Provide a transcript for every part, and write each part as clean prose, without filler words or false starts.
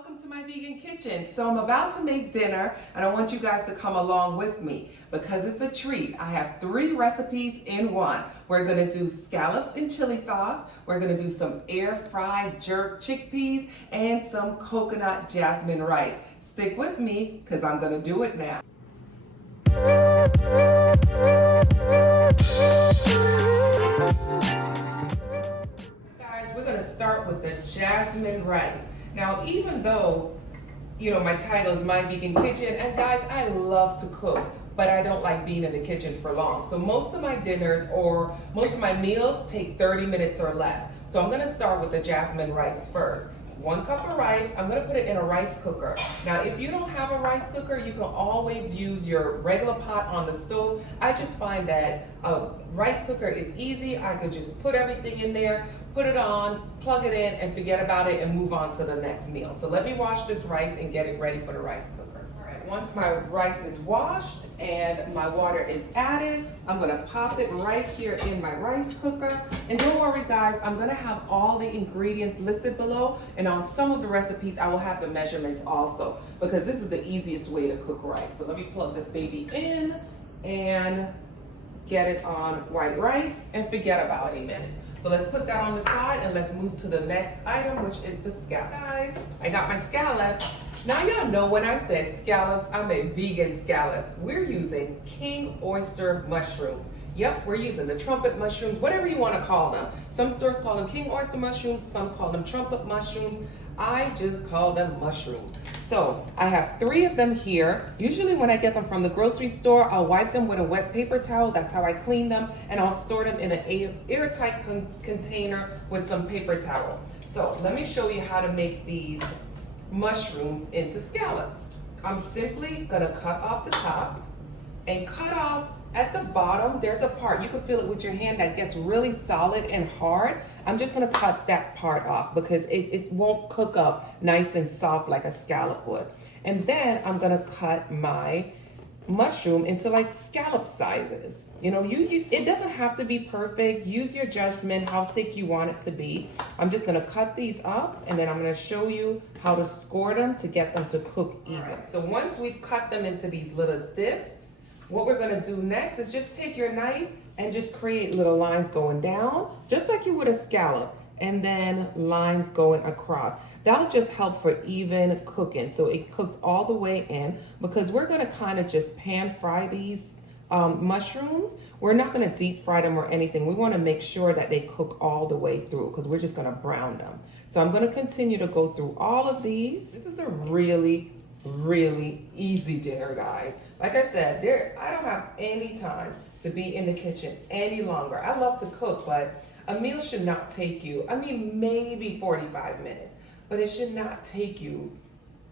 Welcome to my vegan kitchen. So I'm about to make dinner and I want you guys to come along with me because it's a treat. I have 3 recipes in one. We're gonna do scallops in chili sauce. We're gonna do some air fried jerk chickpeas and some coconut jasmine rice. Stick with me because I'm gonna do it now. Guys, we're gonna start with the jasmine rice. Now, even though, my title is My Vegan Kitchen, and guys, I love to cook, but I don't like being in the kitchen for long. So most of my dinners or most of my meals take 30 minutes or less. So I'm gonna start with the jasmine rice first. 1 cup of rice, I'm gonna put it in a rice cooker. Now, if you don't have a rice cooker, you can always use your regular pot on the stove. I just find that a rice cooker is easy. I could just put everything in there, put it on, plug it in, and forget about it and move on to the next meal. So let me wash this rice and get it ready for the rice cooker. All right, once my rice is washed and my water is added, I'm gonna pop it right here in my rice cooker. And don't worry guys, I'm gonna have all the ingredients listed below, and on some of the recipes I will have the measurements also, because this is the easiest way to cook rice. So let me plug this baby in and get it on white rice and forget about it a minute. So let's put that on the side and let's move to the next item, which is the scallop. Guys, I got my scallops. Now y'all know when I said scallops, I meant vegan scallops. We're using king oyster mushrooms. Yep, we're using the trumpet mushrooms, whatever you want to call them. Some stores call them king oyster mushrooms, some call them trumpet mushrooms. I just call them mushrooms. So I have 3 of them here. Usually when I get them from the grocery store, I'll wipe them with a wet paper towel. That's how I clean them. And I'll store them in an airtight container with some paper towel. So let me show you how to make these mushrooms into scallops. I'm simply gonna cut off the top and cut off at the bottom. There's a part, you can feel it with your hand, that gets really solid and hard. I'm just gonna cut that part off because it won't cook up nice and soft like a scallop would. And then I'm gonna cut my mushroom into like scallop sizes. It doesn't have to be perfect. Use your judgment how thick you want it to be. I'm just gonna cut these up and then I'm gonna show you how to score them to get them to cook even. Right. So once we've cut them into these little discs, what we're gonna do next is just take your knife and just create little lines going down, just like you would a scallop, and then lines going across. That'll just help for even cooking. So it cooks all the way in, because we're gonna kind of just pan fry these mushrooms. We're not gonna deep fry them or anything. We wanna make sure that they cook all the way through because we're just gonna brown them. So I'm gonna continue to go through all of these. This is a really, really easy dinner, guys. Like I said, I don't have any time to be in the kitchen any longer. I love to cook, but a meal should not take you, maybe 45 minutes, but it should not take you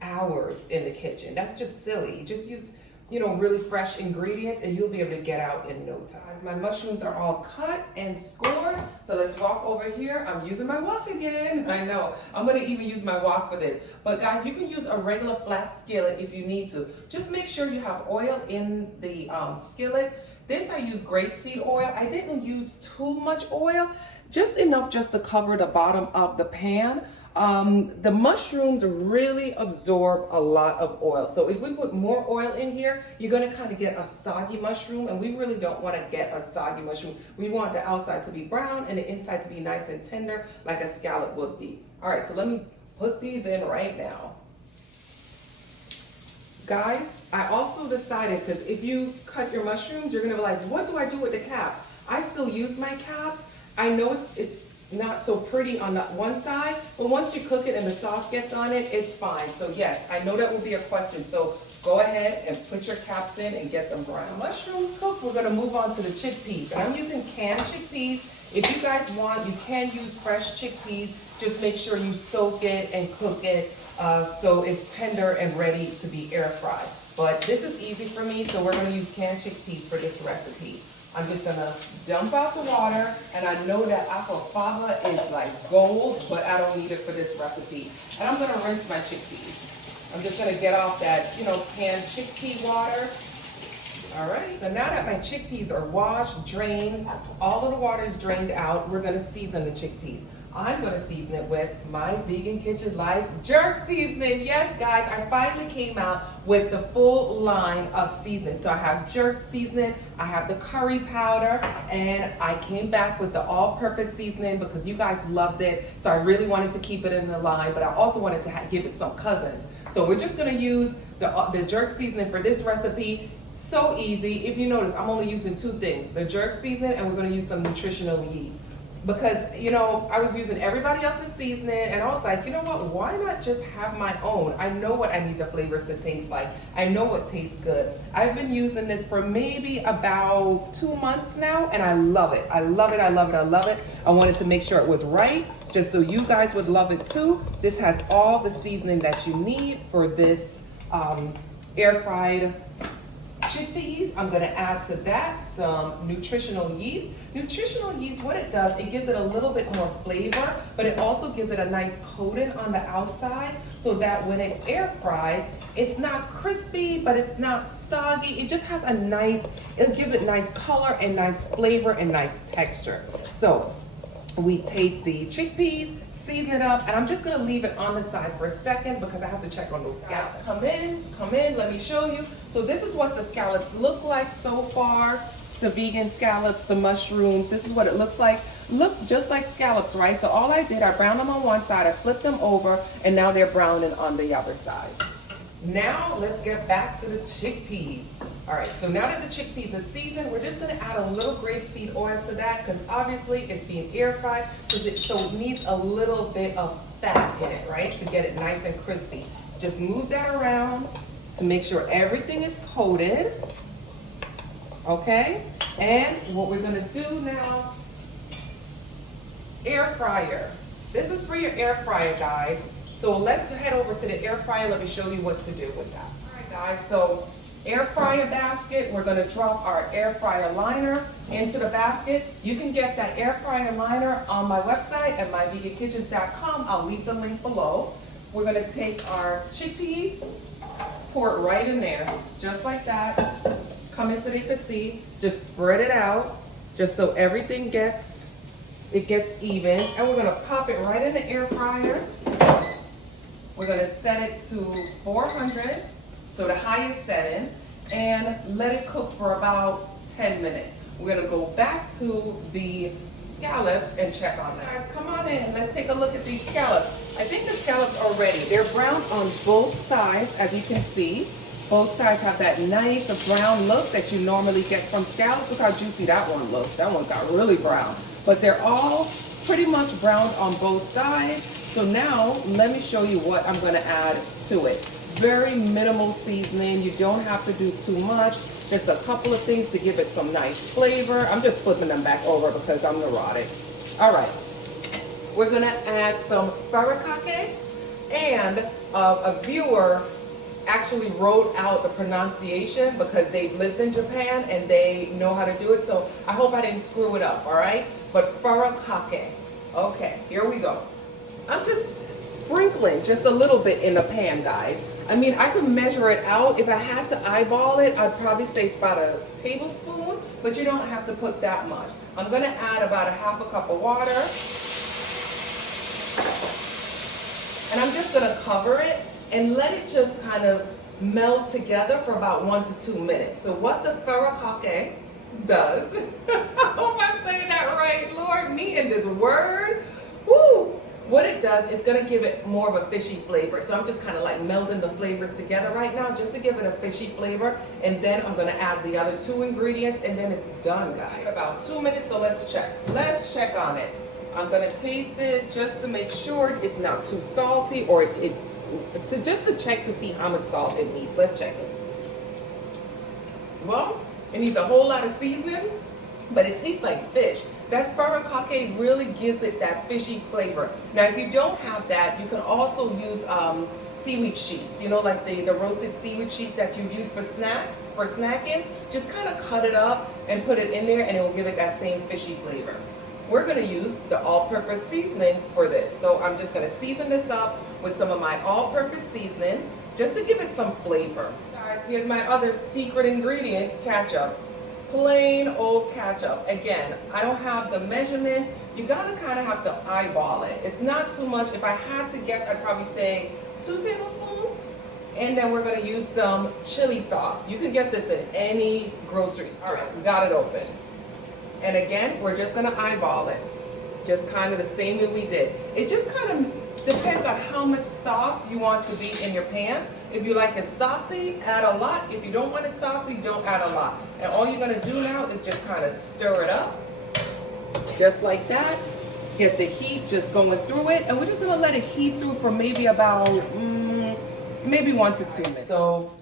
hours in the kitchen. That's just silly. Just use, really fresh ingredients and you'll be able to get out in no time. My mushrooms are all cut and scored. So let's walk over here. I'm using my wok again. I know, I'm gonna even use my wok for this. But guys, you can use a regular flat skillet if you need to. Just make sure you have oil in the skillet. This I use grapeseed oil. I didn't use too much oil, just enough just to cover the bottom of the pan. The mushrooms really absorb a lot of oil. So if we put more oil in here, you're gonna kind of get a soggy mushroom, and we really don't wanna get a soggy mushroom. We want the outside to be brown and the inside to be nice and tender like a scallop would be. All right, so let me put these in right now. Guys, I also decided, because if you cut your mushrooms, you're gonna be like, what do I do with the caps? I still use my caps. I know it's not so pretty on that one side, but once you cook it and the sauce gets on it, it's fine. So yes, I know that will be a question. So go ahead and put your caps in and get them brown. Mushrooms cooked, we're gonna move on to the chickpeas. I'm using canned chickpeas. If you guys want, you can use fresh chickpeas. Just make sure you soak it and cook it so it's tender and ready to be air fried. But this is easy for me, so we're gonna use canned chickpeas for this recipe. I'm just gonna dump out the water, and I know that aquafaba is like gold, but I don't need it for this recipe. And I'm gonna rinse my chickpeas. I'm just gonna get off that, canned chickpea water. All right, so now that my chickpeas are washed, drained, all of the water is drained out, we're gonna season the chickpeas. I'm gonna season it with my Vegan Kitchen Life jerk seasoning. Yes, guys, I finally came out with the full line of seasoning. So I have jerk seasoning, I have the curry powder, and I came back with the all-purpose seasoning because you guys loved it. So I really wanted to keep it in the line, but I also wanted to give it some cousins. So we're just gonna use the jerk seasoning for this recipe. So easy. If you notice, I'm only using two things, the jerk seasoning, and we're gonna use some nutritional yeast. Because, you know, I was using everybody else's seasoning, and I was like, you know what, why not just have my own? I know what I need the flavors to taste like. I know what tastes good. I've been using this for maybe about 2 months now, and I love it. I love it, I love it, I love it. I wanted to make sure it was right, just so you guys would love it too. This has all the seasoning that you need for this air-fried chickpeas. I'm going to add to that some nutritional yeast. Nutritional yeast, what it does, it gives it a little bit more flavor, but it also gives it a nice coating on the outside so that when it air fries, it's not crispy, but it's not soggy. It just has a nice, it gives it nice color and nice flavor and nice texture. So we take the chickpeas, season it up, and I'm just gonna leave it on the side for a second because I have to check on those scallops. Come in, let me show you. So this is what the scallops look like so far. The vegan scallops, the mushrooms, this is what it looks like. Looks just like scallops, right? So all I did, I browned them on one side, I flipped them over, and now they're browning on the other side. Now let's get back to the chickpeas. All right, so now that the chickpeas are seasoned, we're just gonna add a little grapeseed oil to that because obviously it's being air fried, so it needs a little bit of fat in it, right? To get it nice and crispy. Just move that around to make sure everything is coated. Okay, and what we're gonna do now, air fryer. This is for your air fryer, guys. So let's head over to the air fryer. Let me show you what to do with that. All right, guys, so air fryer basket, we're gonna drop our air fryer liner into the basket. You can get that air fryer liner on my website at myvegankitchens.com. I'll leave the link below. We're gonna take our chickpeas, pour it right in there, just like that. Come in so they can see. Just spread it out, just so everything gets even. And we're gonna pop it right in the air fryer. We're gonna set it to 400, so the highest setting, and let it cook for about 10 minutes. We're gonna go back to the scallops and check on that. Guys, come on in, let's take a look at these scallops. I think the scallops are ready. They're brown on both sides, as you can see. Both sides have that nice brown look that you normally get from scallops. Look how juicy that one looks. That one got really brown. But they're all pretty much browned on both sides. So now, let me show you what I'm gonna add to it. Very minimal seasoning. You don't have to do too much. Just a couple of things to give it some nice flavor. I'm just flipping them back over because I'm neurotic. All right, we're gonna add some Furikake, and a viewer actually wrote out the pronunciation because they've lived in Japan and they know how to do it. So I hope I didn't screw it up, all right? But Furikake. Okay, here we go. I'm just sprinkling just a little bit in the pan, guys. I mean, I could measure it out. If I had to eyeball it, I'd probably say it's about a tablespoon, but you don't have to put that much. I'm gonna add about a half a cup of water. And I'm just gonna cover it and let it just kind of melt together for about 1 to 2 minutes. So what the Furikake does, I hope I'm saying that right, Lord, me and this word, woo! What it does, it's gonna give it more of a fishy flavor. So I'm just kind of like melding the flavors together right now just to give it a fishy flavor. And then I'm gonna add the other 2 ingredients and then it's done, guys. About 2 minutes, so let's check. Let's check on it. I'm gonna taste it just to make sure it's not too salty or just to check to see how much salt it needs. Let's check it. Well, it needs a whole lot of seasoning, but it tastes like fish. That Furikake really gives it that fishy flavor. Now, if you don't have that, you can also use seaweed sheets. You know, like the roasted seaweed sheet that you use for snacking. Just kind of cut it up and put it in there, and it will give it that same fishy flavor. We're going to use the all-purpose seasoning for this. So I'm just going to season this up with some of my all-purpose seasoning just to give it some flavor. Guys, here's my other secret ingredient, ketchup. plain old ketchup. Again, I don't have the measurements. You gotta kind of have to eyeball it. It's not too much. If I had to guess, I'd probably say 2 tablespoons. And then we're gonna use some chili sauce. You can get this at any grocery store. All right, we got it open. And again, we're just gonna eyeball it. Just kind of the same way we did. It just kind of depends on how much sauce you want to be in your pan. If you like it saucy, add a lot. If you don't want it saucy, don't add a lot. And all you're gonna do now is just kind of stir it up, just like that. Get the heat just going through it. And we're just gonna let it heat through for maybe about, maybe 1 to 2 minutes. So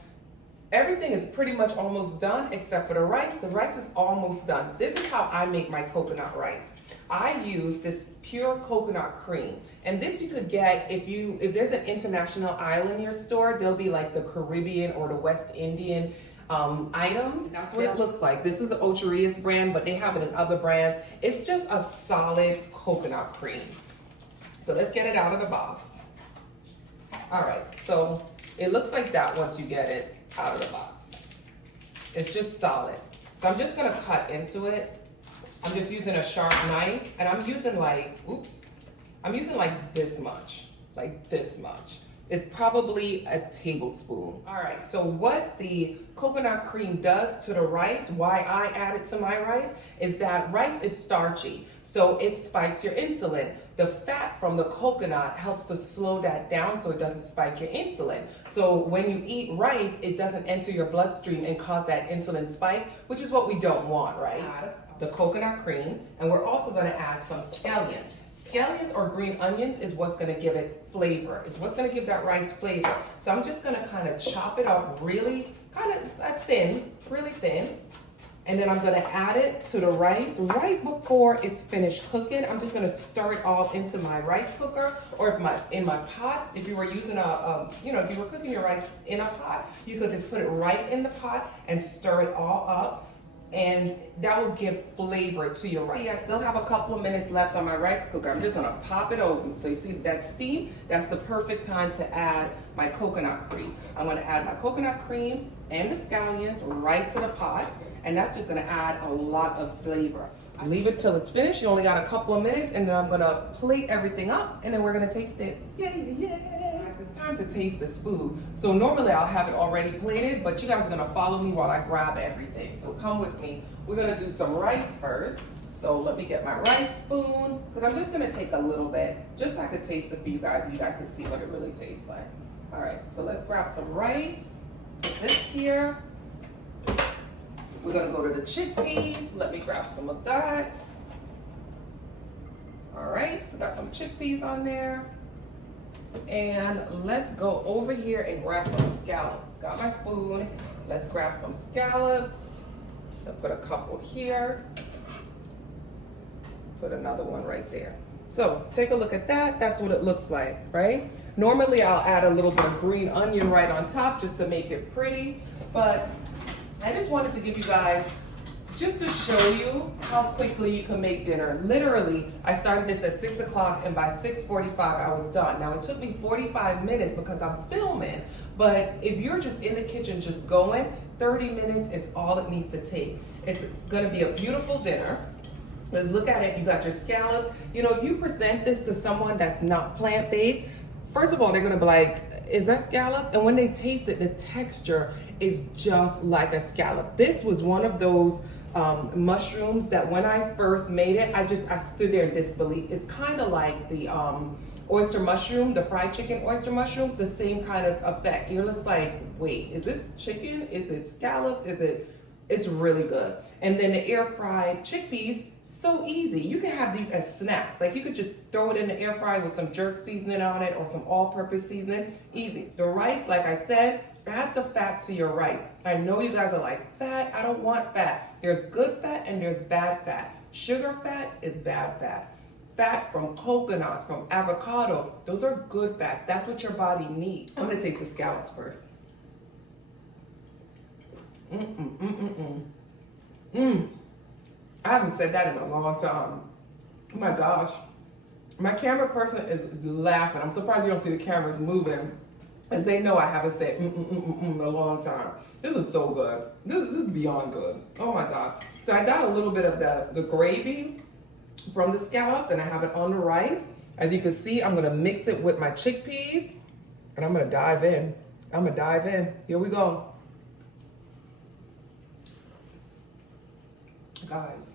everything is pretty much almost done except for the rice. The rice is almost done. This is how I make my coconut rice. I use this pure coconut cream. And this you could get if there's an international aisle in your store, there'll be like the Caribbean or the West Indian items. That's what it looks like. This is the Ocheria's brand, but they have it in other brands. It's just a solid coconut cream. So let's get it out of the box. All right, so it looks like that once you get it out of the box. It's just solid. So I'm just gonna cut into it. I'm just using a sharp knife, and I'm using like, I'm using like this much, It's probably a tablespoon. All right, so what the coconut cream does to the rice, why I add it to my rice, is that rice is starchy, so it spikes your insulin. The fat from the coconut helps to slow that down so it doesn't spike your insulin. So when you eat rice, it doesn't enter your bloodstream and cause that insulin spike, which is what we don't want, right? Add the coconut cream, and we're also gonna add some scallions. Scallions or green onions is what's gonna give it flavor. It's what's gonna give that rice flavor. So I'm just gonna kind of chop it up really thin, really thin. And then I'm gonna add it to the rice right before it's finished cooking. I'm just gonna stir it all into my rice cooker, or in my pot. If you were using if you were cooking your rice in a pot, you could just put it right in the pot and stir it all up. And that will give flavor to your rice. See, I still have a couple of minutes left on my rice cooker. I'm just gonna pop it open. So you see that steam? That's the perfect time to add my coconut cream. I'm gonna add my coconut cream and the scallions right to the pot. And that's just gonna add a lot of flavor. I leave it till it's finished. You only got a couple of minutes, and then I'm gonna plate everything up, and then we're gonna taste it. Yay, yay. It's time to taste this food. So normally I'll have it already plated, but you guys are gonna follow me while I grab everything. So come with me. We're gonna do some rice first. So let me get my rice spoon, because I'm just gonna take a little bit, just so I could taste it for you guys, and you guys can see what it really tastes like. All right, so let's grab some rice. Put this here. We're gonna go to the chickpeas. Let me grab some of that. All right, so got some chickpeas on there. And let's go over here and grab some scallops. Got my spoon. Let's grab some scallops. I'll put a couple here. Put another one right there. So take a look at that. That's what it looks like, right? Normally I'll add a little bit of green onion right on top just to make it pretty, but I just wanted to give you guys, just to show you how quickly you can make dinner. Literally, I started this at 6 o'clock, and by 6:45 I was done. Now it took me 45 minutes because I'm filming, but if you're just in the kitchen just going, 30 minutes is all it needs to take. It's gonna be a beautiful dinner. Let's look at it. You got your scallops. You know, if you present this to someone that's not plant-based, first of all, they're gonna be like, is that scallops? And when they taste it, the texture is just like a scallop. This was one of those mushrooms that when I first made it, I stood there in disbelief. It's kind of like the oyster mushroom, the fried chicken oyster mushroom, the same kind of effect. You're just like, wait, is this chicken? Is it scallops? It's really good. And then the air fried chickpeas, so easy. You can have these as snacks. Like you could just throw it in the air fryer with some jerk seasoning on it or some all-purpose seasoning. Easy. The rice, like I said, add the fat to your rice. I know you guys are like, fat? I don't want fat. There's good fat and there's bad fat. Sugar fat is bad fat. Fat from coconuts, from avocado, those are good fats. That's what your body needs. I'm gonna taste the scallops first. I haven't said that in a long time. Oh my gosh. My camera person is laughing. I'm surprised you don't see the cameras moving. As they know, I haven't said in a long time. This is so good. This is beyond good. Oh my God. So I got a little bit of the gravy from the scallops and I have it on the rice. As you can see, I'm gonna mix it with my chickpeas and I'm gonna dive in. I'm gonna dive in. Here we go. Guys,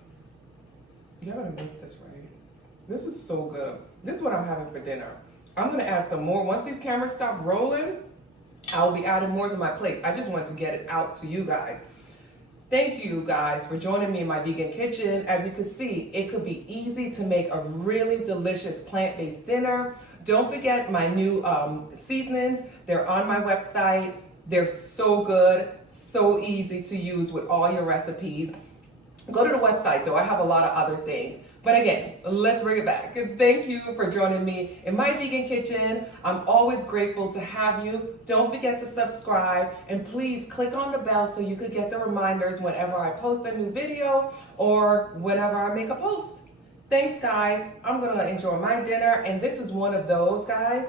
you gotta make this right. This is so good. This is what I'm having for dinner. I'm gonna add some more. Once these cameras stop rolling, I'll be adding more to my plate. I just want to get it out to you guys. Thank you guys for joining me in my vegan kitchen. As you can see, it could be easy to make a really delicious plant-based dinner. Don't forget my new seasonings. They're on my website. They're so good, so easy to use with all your recipes. Go to the website though, I have a lot of other things. But again, let's bring it back. Thank you for joining me in my vegan kitchen. I'm always grateful to have you. Don't forget to subscribe and please click on the bell so you could get the reminders whenever I post a new video or whenever I make a post. Thanks guys, I'm gonna enjoy my dinner and this is one of those guys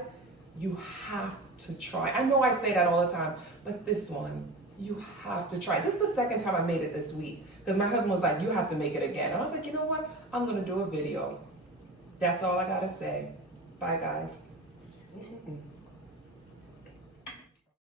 you have to try. I know I say that all the time, but this one, you have to try. This is the second time I made it this week because my husband was like, you have to make it again. And I was like, you know what? I'm gonna do a video. That's all I gotta say. Bye guys.